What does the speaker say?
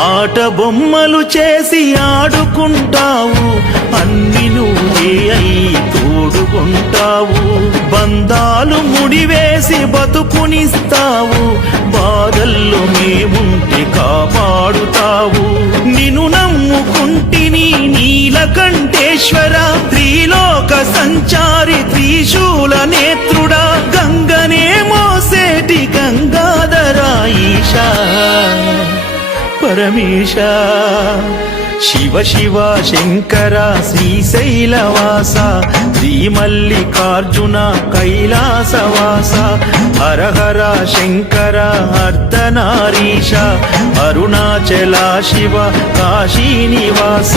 ఆట బొమ్మలు చేసి ఆడుకుంటావు, అన్ని నువ్వే అయి తోడుకుంటావు. బంధాలు ముడివేసి బతుకునిస్తావు, బాధల్లో మేముంటే కాపాడుతావు. నిన్ను నమ్ముకుంటిని నీలకంఠేశ్వర, త్రిలోక సంచారి త్రిశూల నేత్రుడా, గంగనే మోసేటి గంగాధర ఈశా పరమేశ. శివ శివ శంకర శ్రీశైలవాస, శ్రీ మల్లికార్జున కైలాసవాస, హర హర శంకర అర్ధనారీశ, అరుణాచల శివ కాశీ నివాస.